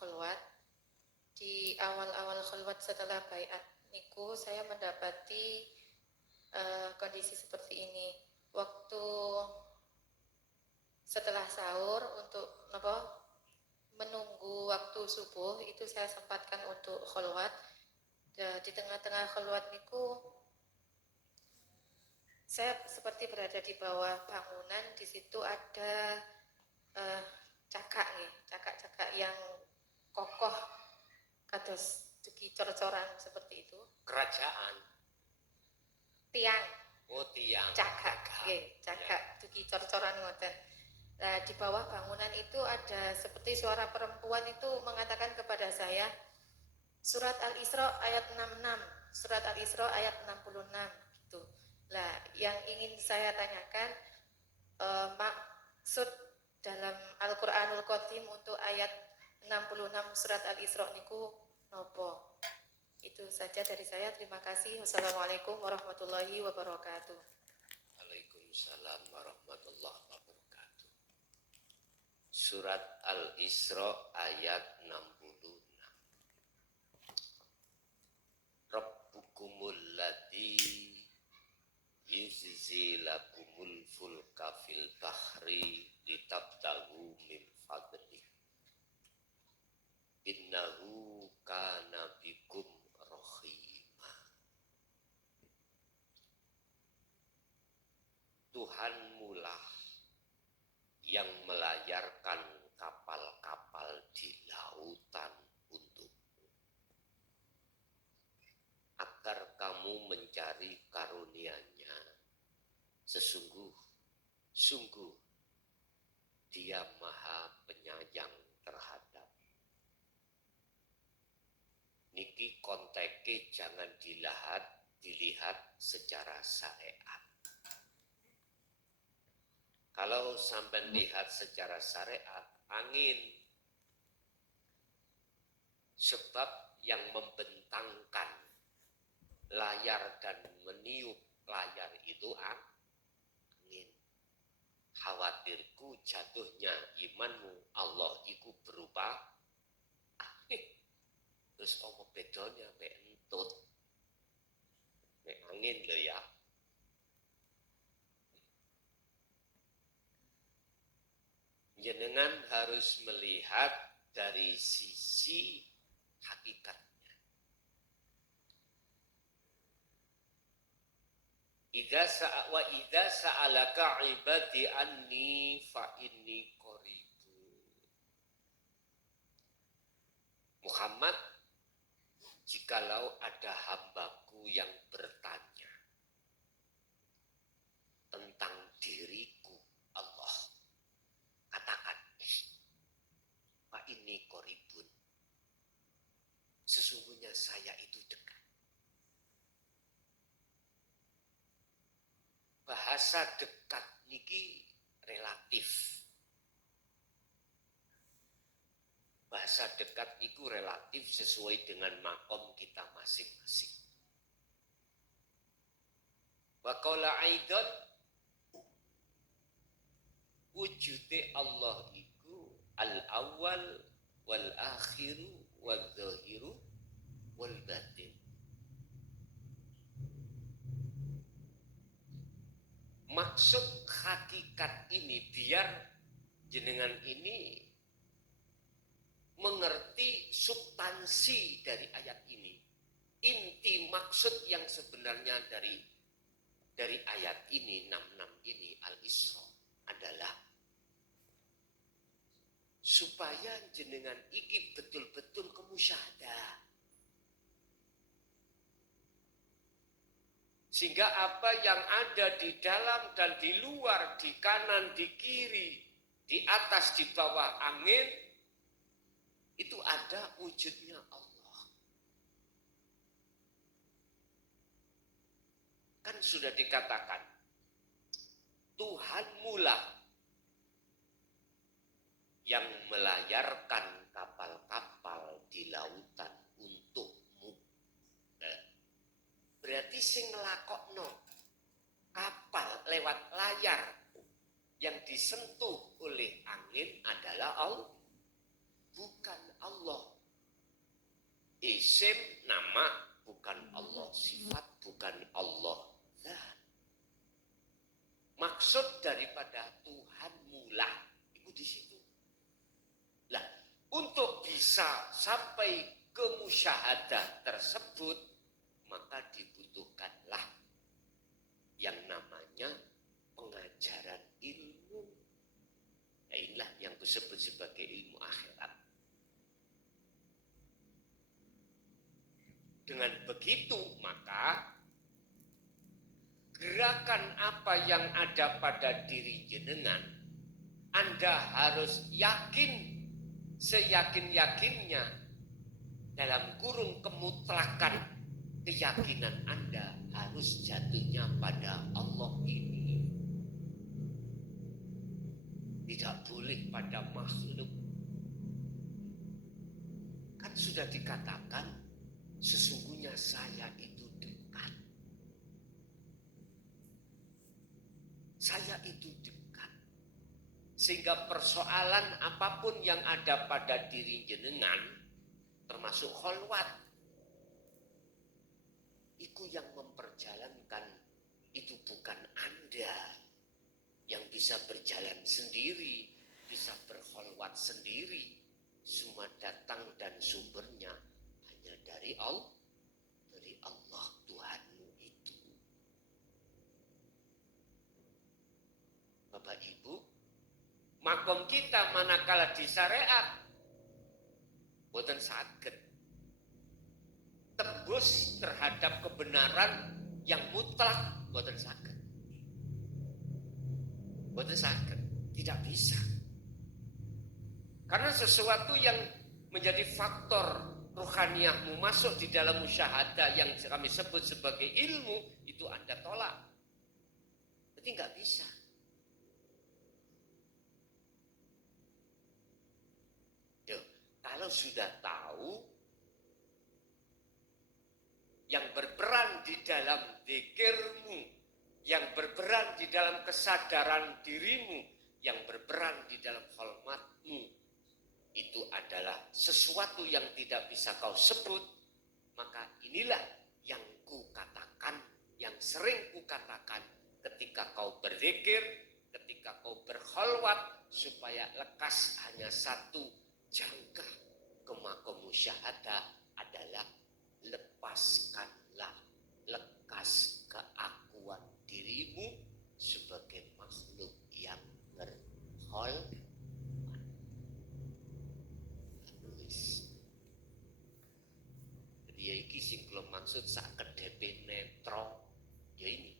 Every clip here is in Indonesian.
kholwat. Di awal-awal kholwat setelah baiat niku saya mendapati kondisi seperti ini. Waktu setelah sahur untuk menunggu waktu subuh itu saya sempatkan untuk kholwat. Di tengah-tengah kholwat niku saya seperti berada di bawah bangunan. Di situ ada cakak-cakak yang kokoh kados dugi cor-coran seperti itu. Kerajaan. Tiang. Oh, tiang. Cakak, cakak ya. Dugi cor-coran ngoten. Nah, di bawah bangunan itu ada seperti suara perempuan itu mengatakan kepada saya, surat Al-Isra ayat 66, surat Al-Isra ayat 66 gitu. Nah, yang ingin saya tanyakan, maksud dalam Al-Qur'anul Qadim untuk ayat 66 surat Al-Isra niku nopo? Itu saja dari saya. Terima kasih. Wassalamualaikum warahmatullahi wabarakatuh. Waalaikumsalam warahmatullahi wabarakatuh. Surat Al-Isra ayat 66. Rabbukumul ladzi yuzzi lakumul fulka fil bahri litabtaghu min fadli. Innahu kana bikum rahima. Tuhanmu lah yang melayarkan kapal-kapal di lautan untukmu, agar kamu mencari karunia-Nya. Sungguh Dia Maha Penyayang terhadap. Niki konteke jangan dilihat secara syariat. Kalau sampai lihat secara syariat, angin. Sebab yang membentangkan layar dan meniup layar itu angin. Khawatirku jatuhnya imanmu, Allah iku berupa angin. Terus apa bedanya mek entut? Mek angin lho ya. Jenengan harus melihat dari sisi hakikatnya. Idza sa'alaka ibadi anni fa inni qaribun. Muhammad, jikalau ada hambaku yang bertanya tentang diriku Allah, katakan, Pak ini qaribun. Sesungguhnya saya itu dekat. Bahasa dekat niki relatif. Bahasa dekat itu relatif sesuai dengan makom kita masing-masing. Wa qala aidan, wujude Allah iku al-awwal wal akhiru wal zahiru wal batin. Maksud hakikat ini biar jenengan ini mengerti substansi dari ayat ini. Inti maksud yang sebenarnya dari ayat ini 66 ini Al-Isra adalah supaya jenengan iki betul-betul kemusyahadah. Sehingga apa yang ada di dalam dan di luar, di kanan, di kiri, di atas, di bawah angin, itu ada wujudnya Allah. Kan sudah dikatakan, Tuhanmu lah yang melayarkan kapal-kapal di lautan untukmu. Berarti sing nglakokno kapal lewat layar yang disentuh oleh angin adalah Allah, bukan Allah isim nama bukan Allah, sifat bukan Allah. Nah, maksud daripada Tuhanmu lah itu di situ. Lah, untuk bisa sampai ke musyahadah tersebut, maka dibutuhkanlah yang namanya pengajaran ilmu. Nah, inilah yang disebut sebagai ilmu akhirat. Dengan begitu, maka gerakan apa yang ada pada diri jenengan, Anda harus yakin seyakin-yakinnya dalam kurung kemutlakan keyakinan Anda harus jatuhnya pada Allah ini. Tidak boleh pada makhluk. Kan sudah dikatakan sesungguhnya saya itu dekat. Saya itu dekat. Sehingga persoalan apapun yang ada pada diri jenengan, termasuk kholwat, itu yang memperjalankan, itu bukan Anda yang bisa berjalan sendiri, bisa berkholwat sendiri. Semua datang dan sumbernya hanya dari Allah, Tuhanmu itu. Bapak Ibu, makom kita manakala di syariat boten saged tembus terhadap kebenaran yang mutlak, boten saged. Boten saged, tidak bisa. Karena sesuatu yang menjadi faktor ruhaniyahmu masuk di dalam musyahadah yang kami sebut sebagai ilmu, itu Anda tolak. Jadi nggak bisa. Duh, kalau sudah tahu yang berperan di dalam zikirmu, yang berperan di dalam kesadaran dirimu, yang berperan di dalam hormatmu, itu adalah sesuatu yang tidak bisa kau sebut, maka inilah yang ku katakan, yang sering ku katakan ketika kau berzikir, ketika kau berkholwat, supaya lekas hanya satu jangka ke makom musyahadah adalah lepaskanlah, lekas keakuan dirimu sebagai makhluk yang berkholwat. Ya iki sing kula maksud sak kedepe netro, ya ini.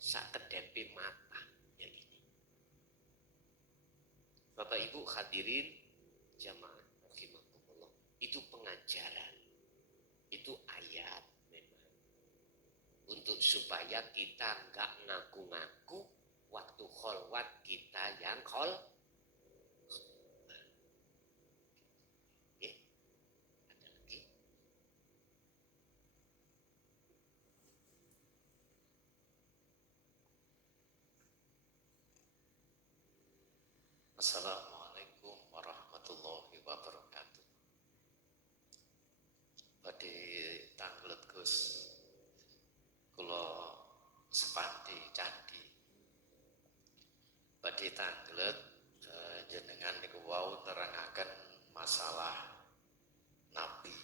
Sak kedepe mata, ya ini. Bapak Ibu hadirin jamaah rahimakumullah. Itu pengajaran. Itu ayat memang. Untuk supaya kita enggak ngaku-ngaku waktu kholwat kita yang Assalamualaikum warahmatullahi wabarakatuh. Pada tanglet Gus, kula sepanti candi. Pada tanglet jenengan niku wau nerangaken masalah Nabi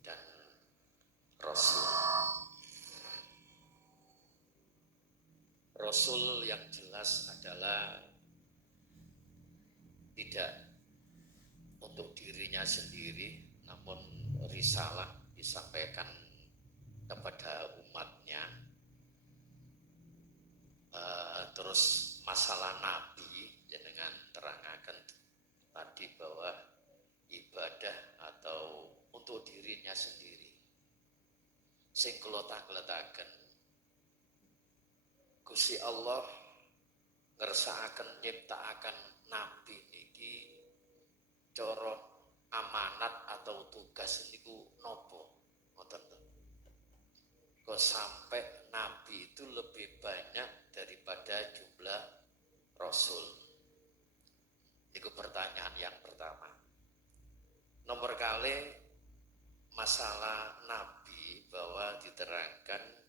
dan Rasul. Rasul yang jelas adalah tidak untuk dirinya sendiri, namun risalah disampaikan kepada umatnya. Terus masalah Nabi jenengan terangkan tadi bahwa ibadah atau untuk dirinya sendiri. Sing kelota-kelotaken Gusti Allah ngersakaken nyiptakaken Nabi niki cara amanat atau tugas niku nopo ngoten to. Kok sampai Nabi itu lebih banyak daripada jumlah Rasul. Itu pertanyaan yang pertama. Nomor kali masalah nabi bahwa diterangkan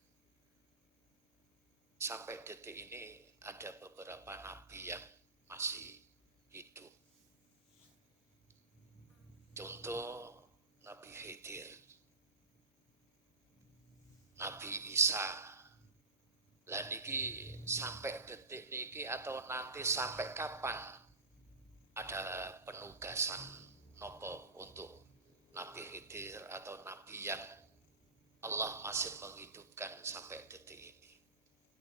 sampai detik ini ada beberapa nabi yang masih hidup. Contoh Nabi Khidir, Nabi Isa. Lah niki sampai detik niki atau nanti sampai kapan ada penugasan nopo untuk Nabi Khidir atau nabi yang Allah masih menghidupkan sampai detik ini?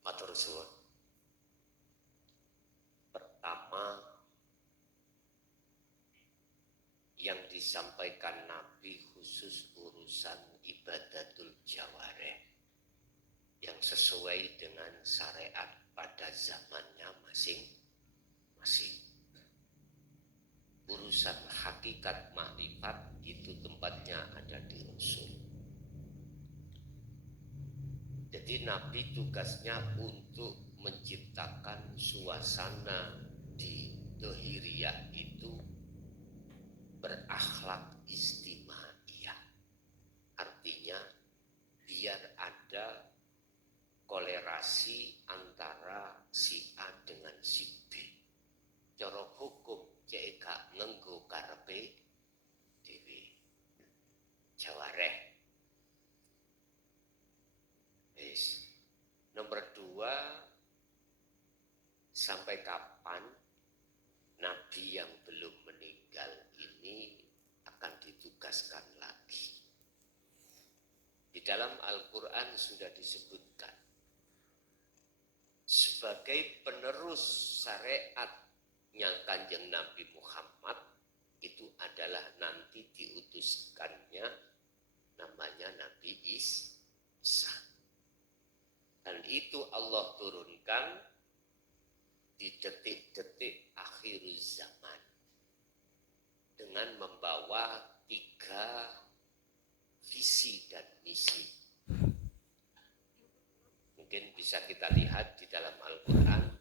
Matur suwun. Pertama, yang disampaikan Nabi khusus urusan ibadatul jawareh yang sesuai dengan syariat pada zamannya masing-masing. Urusan hakikat makrifat itu tempatnya ada di Rasul. Jadi Nabi tugasnya untuk menciptakan suasana di dohiriyah itu berakhlak istimaiyah. Artinya biar ada kolerasi antara si A dengan si B. Cara hukum cek gak ngenggo karepe dhewe. Jawareh. Wis. Nomor 2, sampai kapan nabi yang belum meninggal ini akan ditugaskan lagi? Di dalam Al-Quran sudah disebutkan sebagai penerus syariatnya Kanjeng Nabi Muhammad itu adalah nanti diutuskannya namanya Nabi Isa. Dan itu Allah turunkan di detik-detik akhir zaman dengan membawa 3 visi dan misi. Mungkin bisa kita lihat di dalam Al-Quran